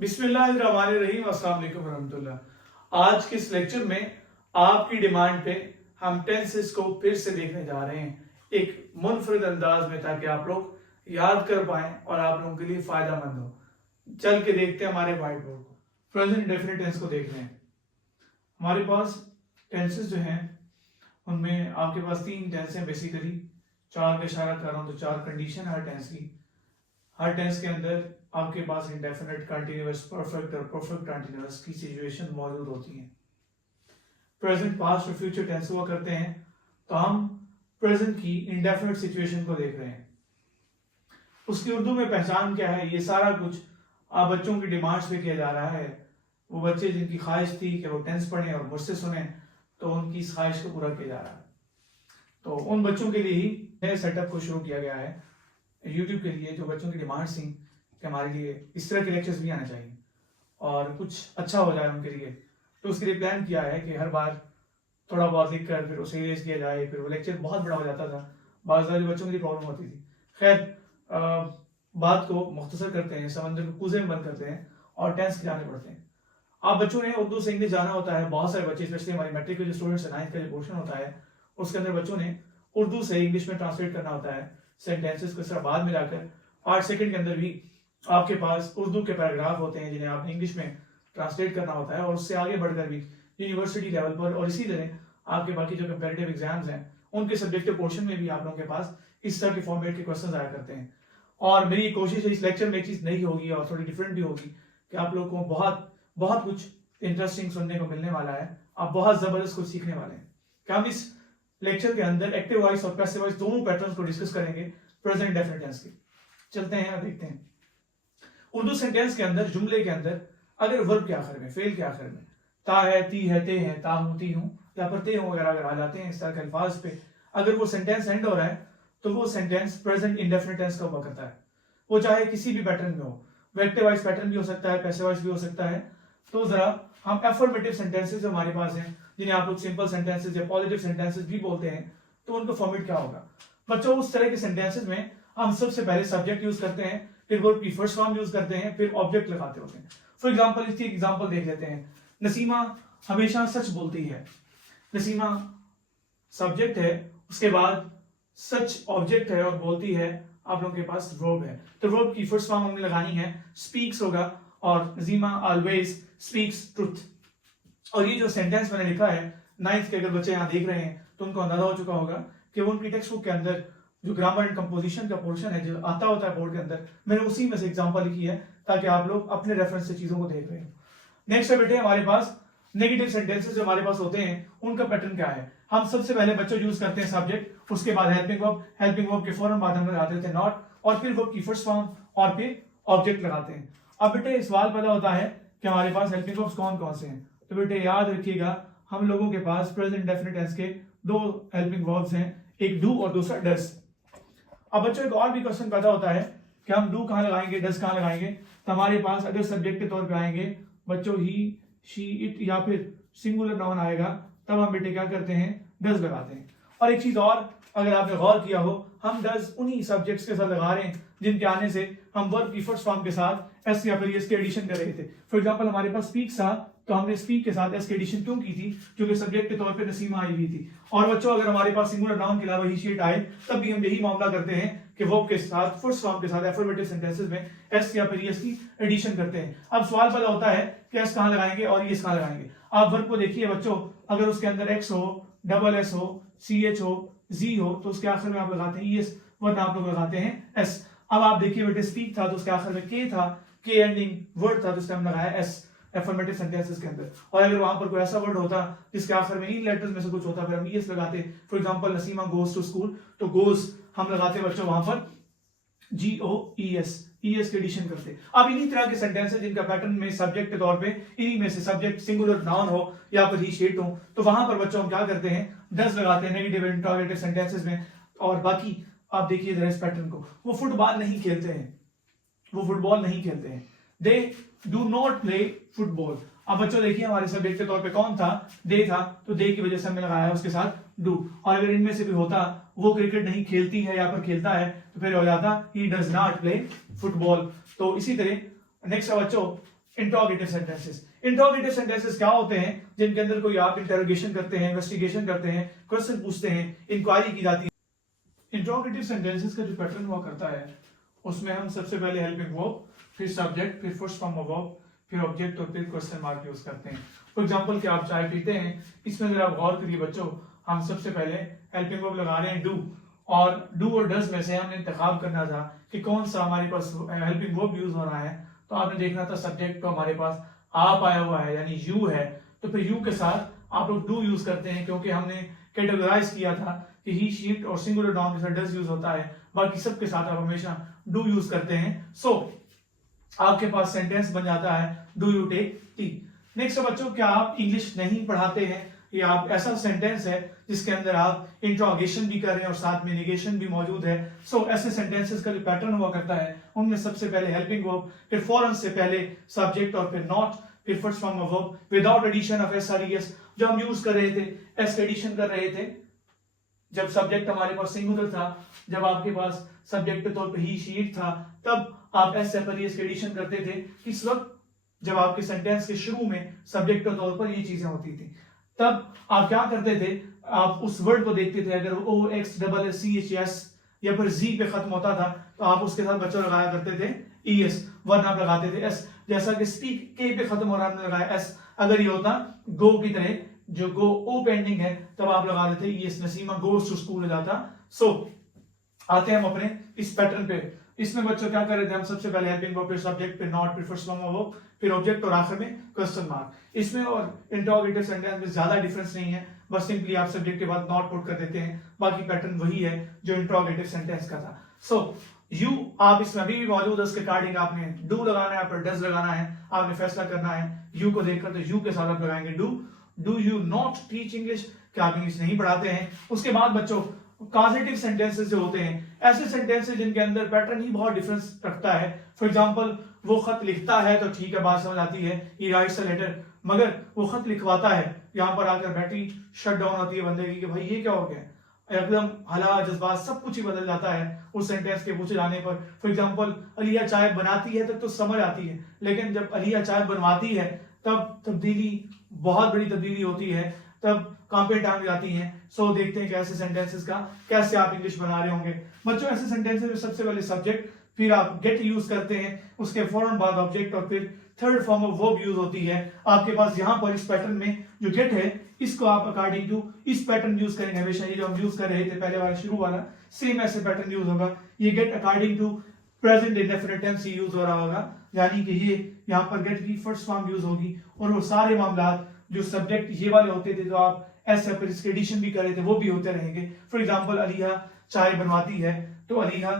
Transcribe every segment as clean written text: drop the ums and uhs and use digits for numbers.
बिस्मिल्लाहिर्रहमानिर्रहीम, अस्सलाम वालेकुम रहमतुल्लाह। आज के इस लेक्चर में आपकी डिमांड पे हम टेंसेस को फिर से देखने जा रहे हैं एक मुनफरिद अंदाज में, ताकि आप लोग याद कर पाएं और आप लोगों के लिए फायदेमंद हो। चल के देखते हैं हमारे व्हाइट बोर्ड को। प्रेजेंट डेफिनेट टेंस को देख रहे हैं। हमारे पास टेंसेस जो हैं उनमें आपके पास तीन टेंस हैं बेसिकली। चार का इशारा कर रहा हूं तो चार कंडीशन हर टेंस की। हर टेंस के अंदर आपके पास इंडेफिनिट, कंटिन्यूअस, परफेक्ट और परफेक्ट कंटिन्यूअस की सिचुएशन मौजूद होती है। प्रेजेंट, पास्ट और फ्यूचर टेंस हुआ करते हैं, तो हम प्रेजेंट की इंडेफिनिट सिचुएशन को देख रहे हैं। उसकी उर्दू में पहचान क्या है, ये सारा कुछ आप बच्चों की डिमांड्स पे किया जा रहा है। वो बच्चे जिनकी ख्वाहिश थी कि वो टेंस पढ़ें और मुझसे सुने, तो उनकी इस ख्वाहिश को पूरा किया जा रहा है। तो उन बच्चों के लिए ही नए सेटअप को शुरू किया गया है यूट्यूब के लिए, जो बच्चों की डिमांड्स थी कि हमारे लिए इस तरह के लेक्चर्स भी आने चाहिए और कुछ अच्छा हो जाए उनके लिए। तो उसके लिए प्लान किया है कि हर बार थोड़ा बहुत लिख कर फिर उसे इरेज किया जाए। फिर वो लेक्चर बहुत बड़ा हो जाता था, बहुत ज़्यादा बच्चों के लिए प्रॉब्लम होती थी। खैर, बात को मुख्तसर करते हैं, समंदर को कूजे में बंद करते हैं और टेंस जाने पड़ते हैं। आप बच्चों ने उर्दू से इंग्लिश जाना होता है। बहुत सारे बच्चे, स्पेशली हमारे मैट्रिक के जो स्टूडेंट्स हैं, 9th का जो पोर्शन होता है उसके अंदर बच्चों ने उर्दू से इंग्लिश में ट्रांसलेट करना होता है सेंटेंसेस को। इस तरह बाद में जाकर 8 सेकंड के अंदर भी आपके पास उर्दू के पैराग्राफ होते हैं जिन्हें आपने इंग्लिश में ट्रांसलेट करना होता है, और उससे आगे बढ़कर भी यूनिवर्सिटी लेवल पर और इसी तरह आपके बाकी जो कंपैरेटिव एग्जाम्स हैं उनके सब्जेक्टिव पोर्शन में भी आप लोगों के पास इस तरह के फॉर्मेट के क्वेश्चंस आया करते हैं। और मेरी कोशिश है इस लेक्चर में एक चीज नई होगी और थोड़ी डिफरेंट भी होगी कि आप लोगों को बहुत बहुत कुछ इंटरेस्टिंग सुनने को मिलने वाला है। आप बहुत जबरदस्त कुछ सीखने वाले हैं कि हम इस लेक्चर के अंदर एक्टिव वॉइस और पैसिव वॉइस दोनों पैटर्न्स को डिस्कस करेंगे प्रेजेंट डेफिनिट टेंस के। चलते हैं और देखते हैं। उर्दू सेंटेंस के अंदर, जुमले के अंदर, अगर वर्ब के आखिर में, फेल के आखिर में ता है, ती है, ते है, ता हूं, ती हूं या पर ते हूं वगैरह अगर आ जाते हैं इस तरह के अल्फाज पे, अगर वो सेंटेंस एंड हो रहा है तो वो सेंटेंस प्रेजेंट इंडेफिनिट टेंस का हुआ करता है। वो चाहे किसी भी पैटर्न में हो, वो एक्टिव वॉइस पैटर्न भी हो सकता है, पैसिव वॉइस भी हो सकता है। तो जरा हम एफर्मेटिव सेंटेंसेस जो हमारे पास हैं, जिन्हें आप लोग सिंपल सेंटेंसेस या पॉजिटिव सेंटेंसेस भी बोलते हैं, तो उनका फॉर्मेट क्या होगा बच्चों। उस तरह के सेंटेंसेस में हम सबसे पहले सब्जेक्ट यूज करते हैं, फिर वर्ब की फर्स्ट फॉर्म यूज करते हैं, फिर ऑब्जेक्ट लगाते होते हैं। फॉर एग्जांपल, इसकी एग्जांपल देख लेते हैं। नसीमा हमेशा सच बोलती है। नसीमा सब्जेक्ट है, उसके बाद सच ऑब्जेक्ट है और बोलती है आप लोगों के पास वर्ब है। तो वर्ब की फर्स्ट फॉर्म हमने लगानी है, स्पीक्स होगा, और नसीमा ऑलवेज स्पीक्स ट्रुथ। और ये जो सेंटेंस मैंने लिखा है, 9th के अगर बच्चे यहाँ देख रहे हैं तो उनको अंदाजा हो चुका होगा कि वो उनकी टेक्स्ट बुक के अंदर जो ग्रामर एंड कंपोजिशन का पोर्शन है जो आता होता है बोर्ड के अंदर, मैंने उसी में से एग्जांपल लिखी है ताकि आप लोग अपने रेफरेंस से चीजों को देख रहे हो। नेक्स्ट है बेटे हमारे पास नेगेटिव सेंटेंसेस जो हमारे पास होते हैं उनका पैटर्न क्या है। हम सबसे पहले बच्चों यूज करते हैं सब्जेक्ट, उसके बाद हेल्पिंग वर्ब, हेल्पिंग वर्ब के फौरन बाद हम लगाते थे नॉट, और फिर वर्ब की फर्स्ट फॉर्म और फिर ऑब्जेक्ट लगाते हैं। अब बेटे सवाल पैदा होता है कि हमारे पास हेल्पिंग वर्ब्स कौन कौन से हैं। तो बेटे याद रखिएगा, हम लोगों के पास प्रेजेंट डेफिनिट टेंस के दो हेल्पिंग वर्ब्स हैं, एक डू और दूसरा डज। अब बच्चों एक और भी क्वेश्चन पैदा होता है कि हम डू कहाँ लगाएंगे, डज कहाँ लगाएंगे। तो हमारे पास अगर सब्जेक्ट के तौर पे आएंगे बच्चों ही, शी, इट या फिर सिंगुलर नाउन आएगा, तब हम बेटे क्या करते हैं, डज लगाते हैं। और एक चीज और, अगर आपने गौर किया हो, हम डज उन्हीं सब्जेक्ट्स के साथ लगा रहे हैं जिनके आने से हम वर्ब की फर्स्ट फॉर्म के साथ एस या फिर एस के एडिशन कर रहे थे। फॉर एग्जांपल हमारे पास स्पीक था, तो हमने स्पीक के साथ एस की एडिशन क्यों की थी, क्योंकि सब्जेक्ट के तौर पे नसीमा आई हुई थी। और बच्चों अगर हमारे पास सिंगुलर नाउन के अलावा ही शीट आए, तब भी हम यही मामला करते हैं कि वर्ब के साथ फर्स्ट फॉर्म के साथ एफर्मेटिव सेंटेंसेस में एस या फिर एस की एडिशन करते हैं। अब सवाल पैदा होता है कि एस कहाँ लगाएंगे और एस कहाँ लगाएंगे। आप वर्ब को देखिए बच्चों, अगर उसके अंदर एक्स हो, डबल एस हो, सी एच हो, जी हो, तो उसके आखिर में आप लगाते हैं एस, वरना आप लोग लगाते हैं एस। अब आप देखिए बेटे, स्पीक था तो उसके आखिर में के था, के एंडिंग वर्ड था तो उसका हम लगाया एस एफर्मेटिव सेंटेंसेस के अंदर। और अगर वहां पर कोई ऐसा वर्ड होता जिसके आखिर में इन लेटर्स में से कुछ होता, फिर हम एस लगाते। For example Naseema goes to school, तो गोज हम लगाते बच्चों वहां पर G O E S, E S की एडिशन करते। अब इन्हीं तरह के सेंटेंसेस जिनका पैटर्न में सब्जेक्ट के तौर पे इन्हीं में से सब्जेक्ट सिंगुलर नाउन हो या फिर ही शेट हो, तो वहां पर बच्चों हम क्या करते हैं, डज लगाते हैं नेगेटिव इंटरोगेटिव सेंटेंसेस में। और बाकी आप देखिए जरा इस पैटर्न को, वो फुटबॉल नहीं खेलते हैं, वो फुटबॉल नहीं खेलते हैं, they do not play football. अब बच्चों देखिए हमारे सब्जेक्ट के तौर पे कौन था, दे था, तो दे की वजह से हमने लगाया उसके साथ डू। और अगर इनमें से भी होता वो क्रिकेट नहीं खेलती है या फिर खेलता है, तो फिर हो जाता he does not play football. तो इसी तरह नेक्स्ट बच्चों इंट्रोगेटिव सेंटेंसेस। इंट्रोगेटिव सेंटेंसेस क्या होते हैं? जिनके अंदर कोई आप इंटरोगेशन करते हैं, इन्वेस्टिगेशन करते हैं, क्वेश्चन पूछते हैं, इंक्वायरी की जाती है। इंट्रोगेटिव सेंटेंसेस का जो पैटर्न हुआ करता है उसमें हम सबसे पहले हेल्पिंग वर्ब, फिर सब्जेक्ट, फिर फर्स्ट फॉर्म ऑफ वर्ब, फिर ऑब्जेक्ट और फिर क्वेश्चन मार्क यूज करते हैं। फॉर एग्जांपल कि आप चाय पीते हैं, इसमें अगर आप गौर करिए बच्चों, हम सबसे पहले हेल्पिंग वर्ब लगा रहे हैं डू, और डू और डज में से हमने इंतखाब करना था कि कौन सा हमारे पास हेल्पिंग वर्ब यूज हो रहा है। तो आपने देखना था सब्जेक्ट तो हमारे पास आप आया हुआ है यानी यू है, तो फिर यू के साथ आप लोग डू यूज करते हैं, क्योंकि हमने कैटेगराइज किया था कि ही, शी और सिंगुलर नाउन के साथ डज यूज होता है, बाकी सबके साथ आप हमेशा डू यूज करते हैं। सो आपके पास सेंटेंस बन जाता है do you take tea. Next बच्चों, क्या आप इंग्लिश नहीं पढ़ाते हैं, या आप ऐसा सेंटेंस है जिसके अंदर आप इंट्रोगेशन भी कर रहे हैं और साथ में निगेशन भी मौजूद है। सो ऐसे सेंटेंसेस का जो पैटर्न हुआ करता है उनमें सबसे पहले हेल्पिंग वर्ब, फिर फौरन से पहले सब्जेक्ट और फिर नॉट, फिर first form of verb without addition of S or E S. जो हम यूज कर रहे थे, एस एडिशन कर रहे थे जब सब्जेक्ट हमारे पास सिंगुलर था, जब आपके पास सब्जेक्ट के तौर पे ही, शी, इट था, तब आप एस सेपरेट की एडिशन करते थे। इस वक्त जब आपके सेंटेंस के शुरू में सब्जेक्ट के तौर पर ये चीजें होती थी, तब आप क्या करते थे, आप उस वर्ड को देखते थे, अगर O X double S C H S या फिर जी पे खत्म होता था तो आप उसके साथ बच्चों लगाया करते थे ई एस, वरना आप लगाते थे एस। जैसा कि स्पीक के पे खत्म हो रहा है, लगाया एस। अगर ये होता गो की तरह, जो गो ओ पेंडिंग है, तब आप लगा देते E S, Naseema goes to school हो जाता। सो आते हैं हम अपने इस पैटर्न पे। इसमें बच्चों क्या कर रहे थे, हम सबसे पहले हेल्पिंग वर्ब, फिर सब्जेक्ट, फिर नॉट, फिर फर्स्ट फॉर्म ऑफ वर्ब, फिर ऑब्जेक्ट और आखिर में क्वेश्चन मार्क। इसमें और इंट्रोगेटिव सेंटेंस में ज्यादा डिफरेंस नहीं है, बस सिंपली आप सब्जेक्ट के बाद नॉट पुट कर देते हैं, बाकी पैटर्न वही है जो इंट्रोगेटिव सेंटेंस का था। सो यू आप इसमें अभी भी मौजूद है, उसके कार्डिंग आपने डू लगाना है, फिर डज लगाना है, आपने फैसला करना है यू को देखकर, तो यू के साथ आप लगाएंगे do. Do you not teach English, क्या आप इंग्लिश नहीं पढ़ाते हैं। उसके बाद बच्चों कॉजेटिव सेंटेंसेस जो होते हैं, ऐसे सेंटेंसेस जिनके अंदर पैटर्न ही बहुत डिफरेंस रखता है। फॉर एग्जांपल, वो खत लिखता है तो ठीक है, बात समझ आती है, ही राइट्स अ लेटर, मगर वो खत लिखवाता है, यहाँ पर आकर बैटरी शट डाउन होती है बंदे की कि भाई ये क्या हो गया, एकदम हालात जज्बात सब कुछ ही बदल जाता है उस सेंटेंस के पूछे जाने पर। फॉर एग्जांपल, अलिया चाय बनाती है तब तो समझ आती है, लेकिन जब अलिया चाय बनवाती है तब तब्दीली, बहुत बड़ी तब्दीली होती है, तब कांपे टांग जाती हैं। सो देखते हैं कि ऐसे सेंटेंसेस का कैसे आप इंग्लिश बना रहे होंगे बच्चों। ऐसे सेंटेंसेस में सबसे पहले सब्जेक्ट, फिर आप गेट यूज करते हैं, उसके फौरन बाद ऑब्जेक्ट और फिर third form of verb use होती है। आपके पास यहाँ पर इस पैटर्न में जो गेट है, इसको आप अकॉर्डिंग टू इस पैटर्न यूज करेंगे हमेशा। ये जो हम यूज कर रहे थे पहले वाला शुरू वाला, सेम ऐसे पैटर्न यूज होगा। ये get according to present indefinite tense use हो रहा होगा, यानी कि ये यहाँ पर गेट की फर्स्ट फॉर्म यूज होगी, और वो सारे मामला जो सब्जेक्ट ये वाले होते थे, जो आप ऐसे पर इसके एडिशन भी कर रहे थे, वो भी होते रहेंगे। फॉर एग्जांपल, अलिया चाय बनवाती है, तो अलिया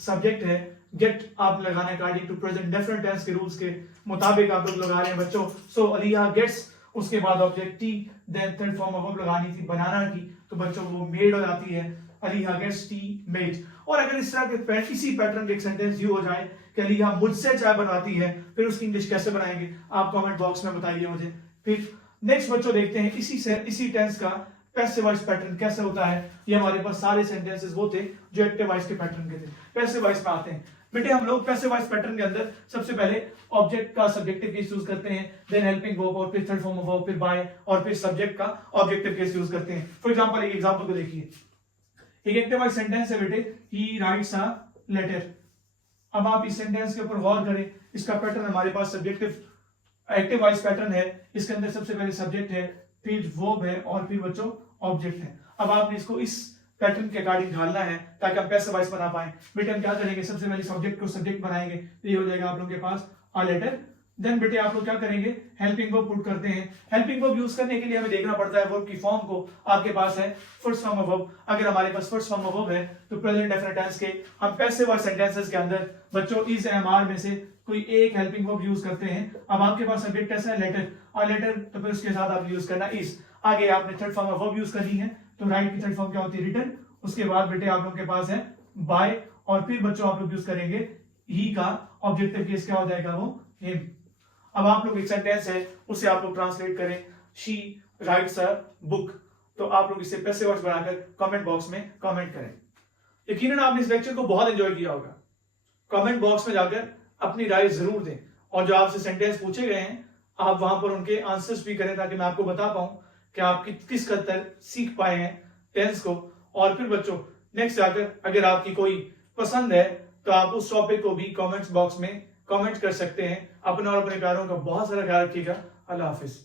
सब्जेक्ट है, गेट आप लगाने according to present definite tense के रूल्स के मुताबिक आप लोग लगा रहे हैं बच्चों। सो अलिया गेट्स, उसके बाद object tea, then third form of verb लगानी थी बनाना की, तो बच्चों वो मेड हो जाती है, अलिया गेट्स टी मेड। और अगर इस तरह के इसी पैटर्न के एक सेंटेंस यू हो जाए कि अलिया मुझसे चाय बनवाती है, फिर उसकी इंग्लिश कैसे बनाएंगे आप कमेंट बॉक्स में बताइए मुझे। फिर नेक्स्ट बच्चों देखते हैं इसी टेंस का पैसिव वॉइस पैटर्न कैसे होता है। ये हमारे पास सारे सेंटेंसेस वो थे जो एक्टिव वॉइस के पैटर्न के थे। पैसिव वॉइस में आते हैं बेटे हम लोग। पैसिव वॉइस पैटर्न के अंदर सबसे पहले ऑब्जेक्ट का सब्जेक्टिव केस यूज करते हैं, देन हेल्पिंग वर्ब और फिर थर्ड फॉर्म ऑफ वर्ब, फिर बाय और फिर सब्जेक्ट का ऑब्जेक्टिव केस यूज करते हैं। फॉर एग्जांपल, एक एग्जांपल को देखिए, एक एक्टिव वॉइस सेंटेंस है बेटे, ही राइट्स अ लेटर। अब आप इस सेंटेंस के ऊपर गौर करें, इसका पैटर्न हमारे पास सब्जेक्टिव एक्टिव वॉइस पैटर्न है। इसके अंदर सबसे पहले सब्जेक्ट है, फिर वर्ब है और फिर बच्चों ऑब्जेक्ट है। अब आपने इसको इस पैटर्न के अकॉर्डिंग ढालना है ताकि हम पैसिव वॉइस बना पाए। बेटे हम क्या करेंगे, सबसे पहले सब्जेक्ट को सब्जेक्ट बनाएंगे, तो ये हो जाएगा आप लोगों के पास अ लेटर। देन बेटे आप लोग क्या करेंगे, हेल्पिंग वर्ब पुट करते हैं। हेल्पिंग वर्ब यूज करने के लिए हमें देखना पड़ता है वर्ब की फॉर्म को। आपके पास है फर्स्ट फॉर्म ऑफ वर्ब, अगर हमारे पास फर्स्ट फॉर्म ऑफ वर्ब है तो प्रेजेंट डेफिनेट टेंस के हम पैसिव वॉइस सेंटेंसेस के अंदर बच्चों इज एम आर में से कोई एक हेल्पिंग वर्ब यूज करते हैं। अब आपके पास सब्जेक्ट कैसा है, लेटर, अ लेटर, तो फिर उसके साथ आप यूज करना इज। आगे आपने third form of verb use करनी है, तो राइट की थर्ड फॉर्म क्या होती है, रिटन। उसके बाद बेटे आप लोगों के पास है बाय, और फिर बच्चों आप लोग यूज करेंगे ही का ऑब्जेक्टिव केस क्या हो जाएगा, वो हिम। अब आप लोग एक सेंटेंस है उसे आप लोग ट्रांसलेट करें, शी राइट्स अ बुक, तो आप लोग इसे पैसिव वॉइस बनाकर कमेंट बॉक्स में कमेंट करें। यकीनन आपने इस लेक्चर को बहुत एंजॉय किया होगा। कमेंट बॉक्स में जाकर अपनी राय जरूर दें और जो आपसे सेंटेंस पूछे गए हैं आप वहां पर उनके आंसर्स भी करें, ताकि मैं आपको बता पाऊं कि आप किस कद तक सीख पाए हैं टेंस को। और फिर बच्चों नेक्स्ट जाकर अगर आपकी कोई पसंद है तो आप उस टॉपिक को भी कमेंट्स बॉक्स में कमेंट कर सकते हैं। अपने और अपने कार्यों का बहुत सारा ख्याल रखिएगा। अल्लाह हाफिज।